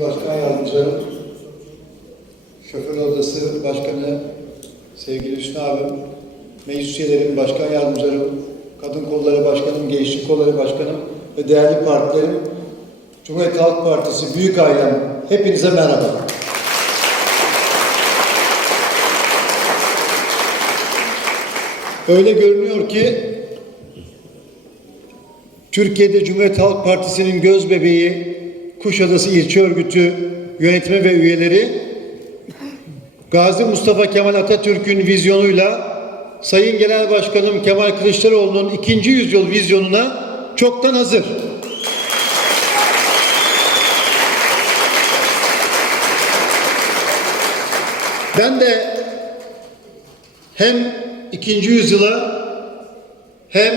Başkan Yardımcı, Şoför Odası Başkanı, sevgili Hüsnü abim, meclis üyelerim, başkan yardımcılarım, kadın kolları başkanım, gençlik kolları başkanım ve değerli partilerim, Cumhuriyet Halk Partisi büyük ailem, hepinize merhaba. Öyle görünüyor ki Türkiye'de Cumhuriyet Halk Partisi'nin göz bebeği Kuşadası İlçe Örgütü yönetimi ve üyeleri Gazi Mustafa Kemal Atatürk'ün vizyonuyla Sayın Genel Başkanım Kemal Kılıçdaroğlu'nun ikinci yüzyıl vizyonuna çoktan hazır. Ben de hem ikinci yüzyıla hem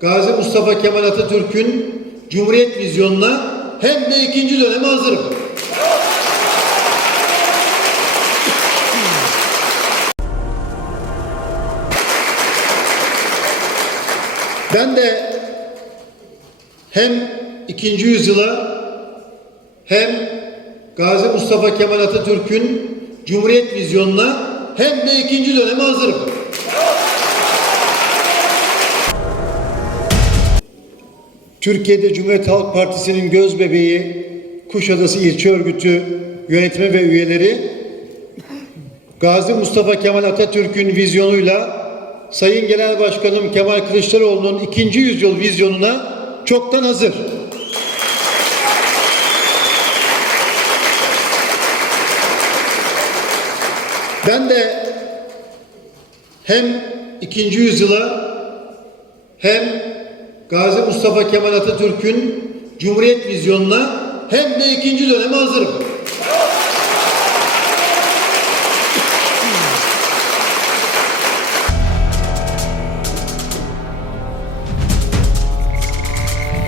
Gazi Mustafa Kemal Atatürk'ün Cumhuriyet vizyonuna hem de ikinci döneme hazırım. Ben de hem ikinci yüzyıla hem Gazi Mustafa Kemal Atatürk'ün Cumhuriyet vizyonuna hem de ikinci döneme hazırım. Türkiye'de Cumhuriyet Halk Partisi'nin göz bebeği Kuşadası İlçe Örgütü yönetimi ve üyeleri Gazi Mustafa Kemal Atatürk'ün vizyonuyla Sayın Genel Başkanım Kemal Kılıçdaroğlu'nun ikinci yüzyıl vizyonuna çoktan hazır. Ben de hem ikinci yüzyıla hem Gazi Mustafa Kemal Atatürk'ün Cumhuriyet vizyonuna hem de ikinci döneme hazırım.